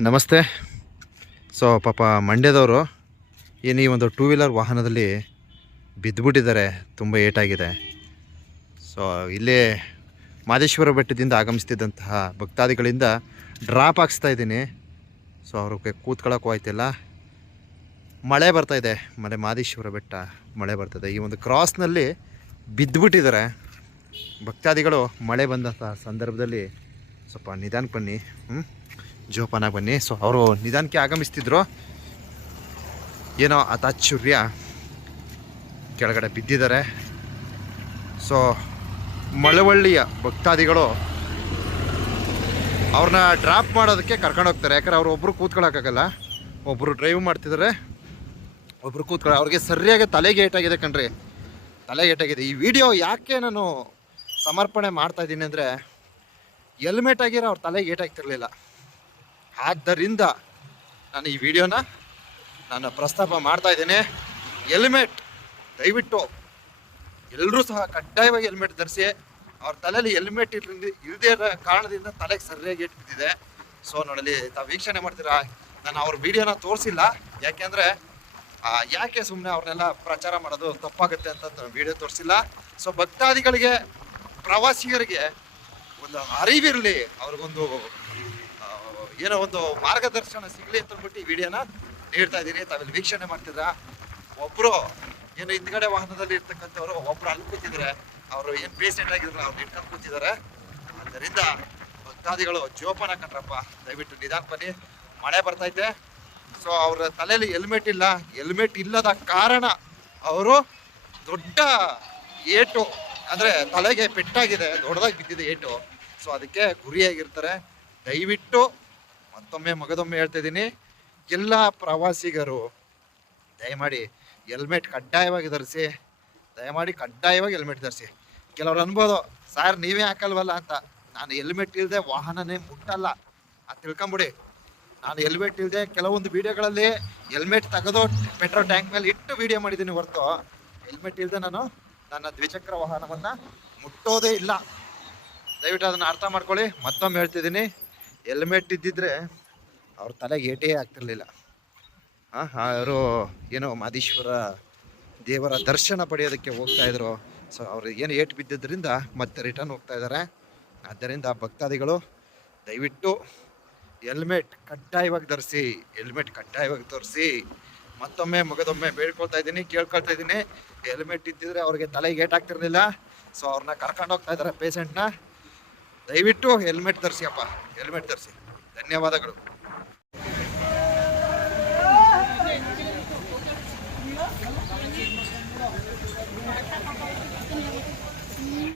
ನಮಸ್ತೆ. ಸೊ, ಪಾಪ ಮಂಡ್ಯದವರು ಏನು ಈ ಒಂದು ಟೂ ವೀಲರ್ ವಾಹನದಲ್ಲಿ ಬಿದ್ದುಬಿಟ್ಟಿದ್ದಾರೆ ತುಂಬ ಏಟಾಗಿದೆ. ಸೊ, ಇಲ್ಲೇ ಮಾದೇಶ್ವರ ಬೆಟ್ಟದಿಂದ ಆಗಮಿಸ್ತಿದ್ದಂತಹ ಭಕ್ತಾದಿಗಳಿಂದ ಡ್ರಾಪ್ ಹಾಕ್ಸ್ತಾ ಇದ್ದೀನಿ. ಸೊ, ಅವ್ರಿಗೆ ಕೂತ್ಕೊಳ್ಳೋಕ್ಕೂ ಆಯ್ತಿಲ್ಲ. ಮಳೆ ಬರ್ತಾ ಇದೆ. ಮಳೆ ಮಾದೇಶ್ವರ ಬೆಟ್ಟ ಮಳೆ ಬರ್ತಾಯಿದೆ ಈ ಒಂದು ಕ್ರಾಸ್ನಲ್ಲಿ ಬಿದ್ದುಬಿಟ್ಟಿದ್ದಾರೆ. ಭಕ್ತಾದಿಗಳು ಮಳೆ ಬಂದಂಥ ಸಂದರ್ಭದಲ್ಲಿ ಸ್ವಲ್ಪ ನಿಧಾನಕ್ಕೆ ಬನ್ನಿ. ಹ್ಞೂ ಜೋಪಾನ ಬನ್ನಿ. ಸೊ ಅವರು ನಿಧಾನಕ್ಕೆ ಆಗಮಿಸ್ತಿದ್ರು. ಏನೋ ಅತಾಚುರ್ಯ ಕೆಳಗಡೆ ಬಿದ್ದಿದ್ದಾರೆ. ಸೊ ಮಳವಳ್ಳಿಯ ಭಕ್ತಾದಿಗಳು ಅವ್ರನ್ನ ಡ್ರಾಪ್ ಮಾಡೋದಕ್ಕೆ ಕರ್ಕೊಂಡು ಹೋಗ್ತಾರೆ ಯಾಕಂದ್ರೆ ಅವ್ರು ಒಬ್ಬರು ಕೂತ್ಕೊಳ್ಳೋಕ್ಕಾಗಲ್ಲ ಒಬ್ಬರು ಡ್ರೈವ್ ಮಾಡ್ತಿದ್ದಾರೆ. ಒಬ್ಬರು ಕೂತ್ಕೊಳ್ಳೋ ಅವ್ರಿಗೆ ಸರಿಯಾಗಿ ತಲೆಗೆ ಏಟಾಗಿದೆ ಕಣ್ರಿ. ತಲೆಗೆ ಏಟಾಗಿದೆ ಈ ವಿಡಿಯೋ ಯಾಕೆ ನಾನು ಸಮರ್ಪಣೆ ಮಾಡ್ತಾ ಇದ್ದೀನಿ ಅಂದರೆ ಹೆಲ್ಮೆಟ್ ಆಗಿರೋ ಅವ್ರ ತಲೆಗೆ ಏಟಾಗ್ತಿರ್ಲಿಲ್ಲ ಆದ್ದರಿಂದ ನಾನು ಈ ವಿಡಿಯೋನ ನಾನು ಪ್ರಸ್ತಾಪ ಮಾಡ್ತಾ ಇದ್ದೀನಿ. ಹೆಲ್ಮೆಟ್ ದಯವಿಟ್ಟು ಎಲ್ಲರೂ ಸಹ ಕಡ್ಡಾಯವಾಗಿ ಹೆಲ್ಮೆಟ್ ಧರಿಸಿ, ಅವ್ರ ತಲೆಯಲ್ಲಿ ಹೆಲ್ಮೆಟ್ ಇರಲಿ ಇಲ್ಲದೇ ಕಾರಣದಿಂದ ತಲೆಗೆ ಸರಿಯಾಗಿ ಏಟ್ ಬಿದ್ದಿದೆ. ಸೊ ನೋಡಲಿ, ತಾವು ವೀಕ್ಷಣೆ ಮಾಡ್ತೀರಾ? ನಾನು ಅವ್ರ ವಿಡಿಯೋನ ತೋರಿಸಿಲ್ಲ. ಯಾಕೆಂದರೆ ಯಾಕೆ ಸುಮ್ಮನೆ ಅವ್ರನ್ನೆಲ್ಲ ಪ್ರಚಾರ ಮಾಡೋದು ತಪ್ಪಾಗುತ್ತೆ ಅಂತ ವಿಡಿಯೋ ತೋರಿಸಿಲ್ಲ. ಸೊ ಭಕ್ತಾದಿಗಳಿಗೆ, ಪ್ರವಾಸಿಗರಿಗೆ ಒಂದು ಅರಿವಿರಲಿ, ಅವ್ರಿಗೊಂದು ಏನೋ ಒಂದು ಮಾರ್ಗದರ್ಶನ ಸಿಗಲಿ ಅಂತ ಅಂದ್ಬಿಟ್ಟು ಈ ವಿಡಿಯೋನ ನೀಡ್ತಾ ಇದ್ದೀನಿ. ತಾವೆಲ್ಲಿ ವೀಕ್ಷಣೆ ಮಾಡ್ತಿದ್ರ ಒಬ್ಬರು ಏನು ಹಿಂದ್ಗಡೆ ವಾಹನದಲ್ಲಿ ಇರ್ತಕ್ಕಂಥವ್ರು, ಒಬ್ರು ಅಲ್ಲಿ ಕೂತಿದ್ರೆ, ಅವರು ಏನು ಪೇಷೆಂಟ್ ಆಗಿದ್ರು ಅವ್ರು ಇಟ್ಕೊಂಡು ಕೂತಿದ್ದಾರೆ. ಆದ್ದರಿಂದ ಭಕ್ತಾದಿಗಳು, ಜೋಪಾನ ಕಟ್ರಪ್ಪ, ದಯವಿಟ್ಟು ನಿಧಾನ ಬನ್ನಿ. ಮಳೆ ಬರ್ತೈತೆ ಸೊ ಅವರ ತಲೆಯಲ್ಲಿ ಹೆಲ್ಮೆಟ್ ಇಲ್ಲ. ಹೆಲ್ಮೆಟ್ ಇಲ್ಲದ ಕಾರಣ ಅವರು ದೊಡ್ಡ ಏಟು, ಅಂದರೆ ತಲೆಗೆ ಪೆಟ್ಟಾಗಿದೆ, ದೊಡ್ಡದಾಗಿ ಬಿದ್ದಿದೆ ಏಟು. ಸೊ ಅದಕ್ಕೆ ಗುರಿಯಾಗಿರ್ತಾರೆ. ದಯವಿಟ್ಟು ಮತ್ತೊಮ್ಮೆ ಮಗದೊಮ್ಮೆ ಹೇಳ್ತಾ ಇದ್ದೀನಿ, ಎಲ್ಲ ಪ್ರವಾಸಿಗರು ದಯಮಾಡಿ ಹೆಲ್ಮೆಟ್ ಕಡ್ಡಾಯವಾಗಿ ಧರಿಸಿ, ದಯಮಾಡಿ ಕಡ್ಡಾಯವಾಗಿ ಹೆಲ್ಮೆಟ್ ಧರಿಸಿ. ಕೆಲವ್ರು ಅನ್ಬೋದು, ಸರ್, ನೀವೇ ಹಾಕಲ್ವಲ್ಲ? ಅಂತ. ನಾನು ಹೆಲ್ಮೆಟ್ ಇಲ್ಲದೆ ವಾಹನನೇ ಮುಟ್ಟಲ್ಲ. ಅದು ತಿಳ್ಕೊಂಬಿಡಿ. ನಾನು ಹೆಲ್ಮೆಟ್ ಇಲ್ಲದೆ ಕೆಲವೊಂದು ವಿಡಿಯೋಗಳಲ್ಲಿ ಹೆಲ್ಮೆಟ್ ತೆಗೆದು ಪೆಟ್ರೋಲ್ ಟ್ಯಾಂಕ್ ಮೇಲೆ ಇಟ್ಟು ವಿಡಿಯೋ ಮಾಡಿದ್ದೀನಿ ಹೊರತು. ಹೆಲ್ಮೆಟ್ ಇಲ್ಲದೆ ನಾನು ನನ್ನ ದ್ವಿಚಕ್ರ ವಾಹನವನ್ನು ಮುಟ್ಟೋದೇ ಇಲ್ಲ. ದಯವಿಟ್ಟು ಅದನ್ನು ಅರ್ಥ ಮಾಡ್ಕೊಳ್ಳಿ. ಮತ್ತೊಮ್ಮೆ ಹೇಳ್ತಿದ್ದೀನಿ. ಹೆಲ್ಮೆಟ್ ಇದ್ದಿದ್ರೆ ಅವ್ರ ತಲೆಗೆ ಏಟೇ ಆಗ್ತಿರ್ಲಿಲ್ಲ. ಅವರು ಏನೋ ಮಾದೇಶ್ವರ ದೇವರ ದರ್ಶನ ಪಡೆಯೋದಕ್ಕೆ ಹೋಗ್ತಾ ಇದ್ರು. ಸೊ ಅವರು ಏನು ಏಟು ಬಿದ್ದಿದ್ದರಿಂದ ಮತ್ತೆ ರಿಟರ್ನ್ ಹೋಗ್ತಾ ಇದ್ದಾರೆ ಆದ್ದರಿಂದ ಭಕ್ತಾದಿಗಳು, ದಯವಿಟ್ಟು ಹೆಲ್ಮೆಟ್ ಕಡ್ಡಾಯವಾಗಿ ಧರಿಸಿ, ಹೆಲ್ಮೆಟ್ ಕಡ್ಡಾಯವಾಗಿ ತೋರಿಸಿ, ಮತ್ತೊಮ್ಮೆ ಮುಗದೊಮ್ಮೆ ಬೇಡ್ಕೊಳ್ತಾ ಇದ್ದೀನಿ, ಕೇಳ್ಕೊಳ್ತಾ ಇದ್ದೀನಿ. ಹೆಲ್ಮೆಟ್ ಇದ್ದಿದ್ರೆ ಅವ್ರಿಗೆ ತಲೆಗೆ ಗೇಟ್ ಆಗ್ತಿರ್ಲಿಲ್ಲ. ಸೊ ಅವ್ರನ್ನ ಕರ್ಕೊಂಡು ಹೋಗ್ತಾ ಇದ್ದಾರೆ ಪೇಷೆಂಟ್ನ ದಯವಿಟ್ಟು ಹೆಲ್ಮೆಟ್ ಧರಿಸಿ ಅಪ್ಪ, ಹೆಲ್ಮೆಟ್ ಧರಿಸಿ. ಧನ್ಯವಾದಗಳು.